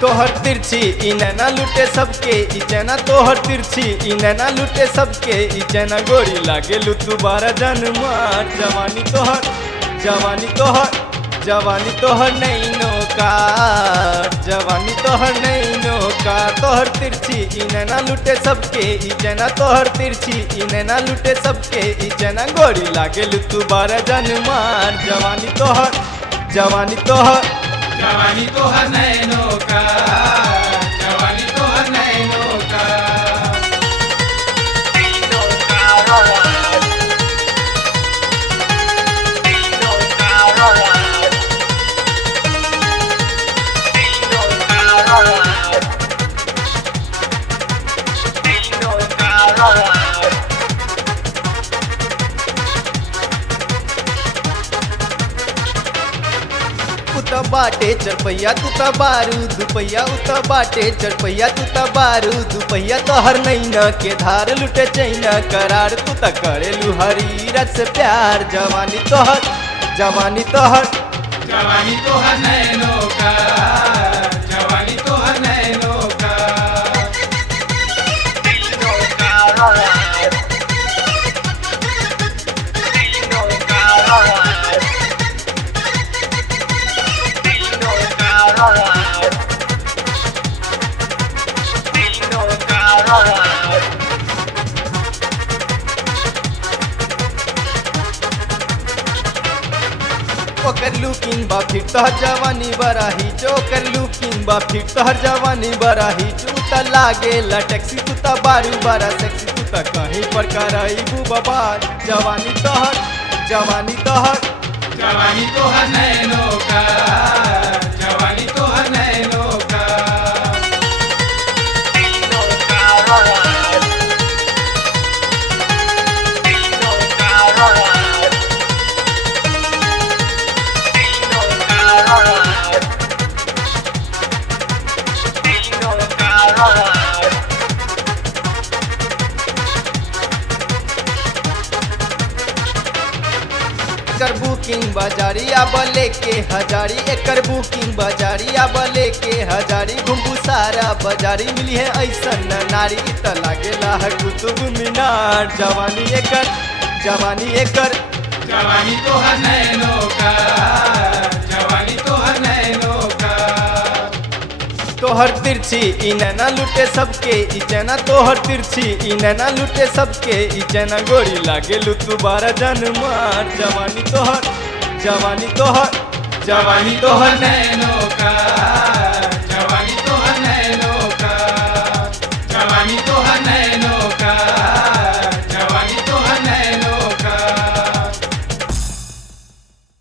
तोहर तिरछी ई नैना लुटे सबके ई चैना तोहर तिरछी ई नैना लुटे सबके ई चैना गोरी लागे लू तू बारा जन्मा जवानी तोहर नैनो का जवानी तोहर नैनो का तोहर तिरछी ई नैना लुटे सबके ई चैना तोहर तिरछी ई नैना लुटे सबके ई चैना गोरी लागे लू तू बारा जन्मा जवानी तोहर नैनो का जवानी तोहर नैनो का बाटे चरपैया तू त बारूद पहिया उत बाटे चरपैया तू त बारूद पहिया तोहर नैना के धार लुटे चैना करार तू त करेलू हरीरत से प्यार जवानी तोहर नैनो का जवानी तोहर नैनो का ओकर लुकिंग बा फिर तोहर जवानी बराही ओकर लुकिंग बा फिर तोहर जवानी बराही तू त लागे ला टैक्सी तू त बारू बारा सेक्सी तू त कहीं पर कराई बाबा जवानी तोहर नैनो का जवानी तोहर नैनो का एकर बुकिंग बाजारी अब लेके हजारी एकर बुकिंग बाजारी अब लेके हजारी घुमबू सारा बाजारी मिली है ऐसन नारी त लागेला है कुतुब मीनार जवानी तोहर नैनो का जवानी तोहर नैनो का तोहर तिरछी ई नैना लुटे सबके ई चैना तोहर तिरछी ई नैना लुटे सबके ई चैना गोरी लागे लू तू बारा जन्मा जवानी तोहर नैनो का